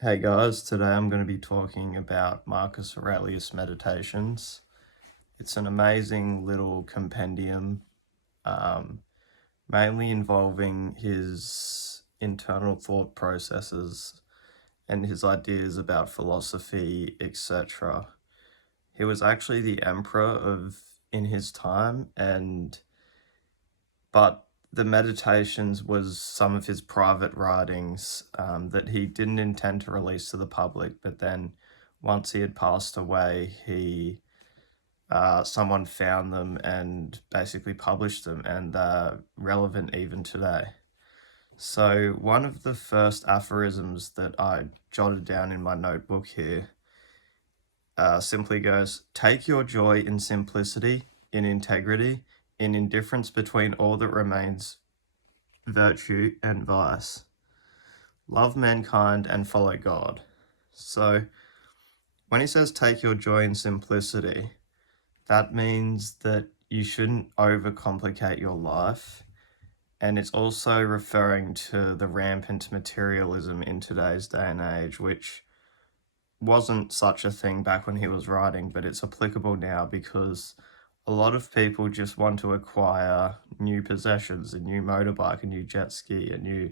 Hey guys, today I'm going to be talking about Marcus Aurelius Meditations. It's an amazing little compendium, um, mainly involving his internal thought processes and his ideas about philosophy, etc. He was actually the emperor in his time, but the Meditations was some of his private writings that he didn't intend to release to the public, but then once he had passed away, someone found them and basically published them, and they're relevant even today. So one of the first aphorisms that I jotted down in my notebook here simply goes, "Take your joy in simplicity, in integrity, in indifference between all that remains virtue and vice. Love mankind and follow God." So when he says take your joy in simplicity, that means that you shouldn't overcomplicate your life. And it's also referring to the rampant materialism in today's day and age, which wasn't such a thing back when he was writing, but it's applicable now because a lot of people just want to acquire new possessions, a new motorbike, a new jet ski, a new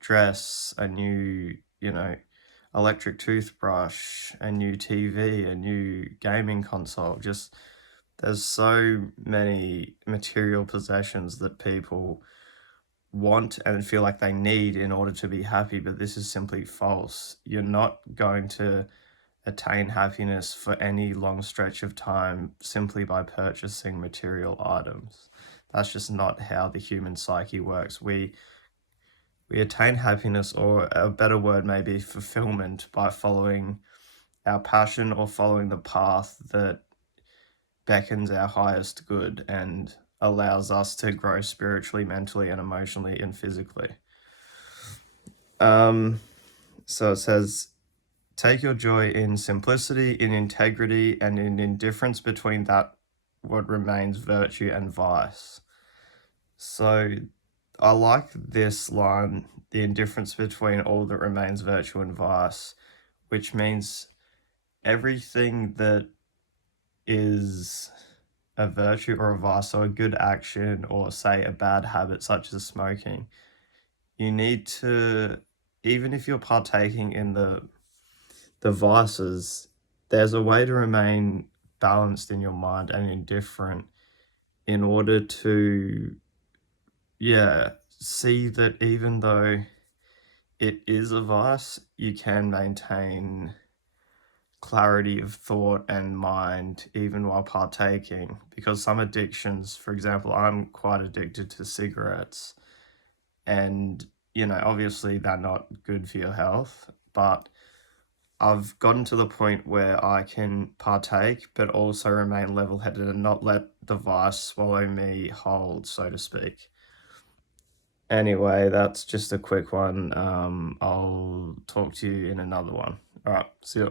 dress, a new, electric toothbrush, a new TV, a new gaming console. Just there's so many material possessions that people want and feel like they need in order to be happy, but this is simply false. You're not going to attain happiness for any long stretch of time simply by purchasing material items. That's just not how the human psyche works. We attain happiness, or a better word may be fulfillment, by following our passion or following the path that beckons our highest good and allows us to grow spiritually, mentally, and emotionally and physically. So it says, take your joy in simplicity, in integrity, and in indifference between that what remains virtue and vice. So I like this line, the indifference between all that remains virtue and vice, which means everything that is a virtue or a vice, so a good action or say a bad habit such as smoking, you need to, even if you're partaking in the vices, there's a way to remain balanced in your mind and indifferent in order to, see that even though it is a vice, you can maintain clarity of thought and mind even while partaking. Because some addictions, for example, I'm quite addicted to cigarettes, and obviously they're not good for your health, but I've gotten to the point where I can partake but also remain level-headed and not let the vice swallow me whole, so to speak. Anyway, that's just a quick one. I'll talk to you in another one. All right, see ya.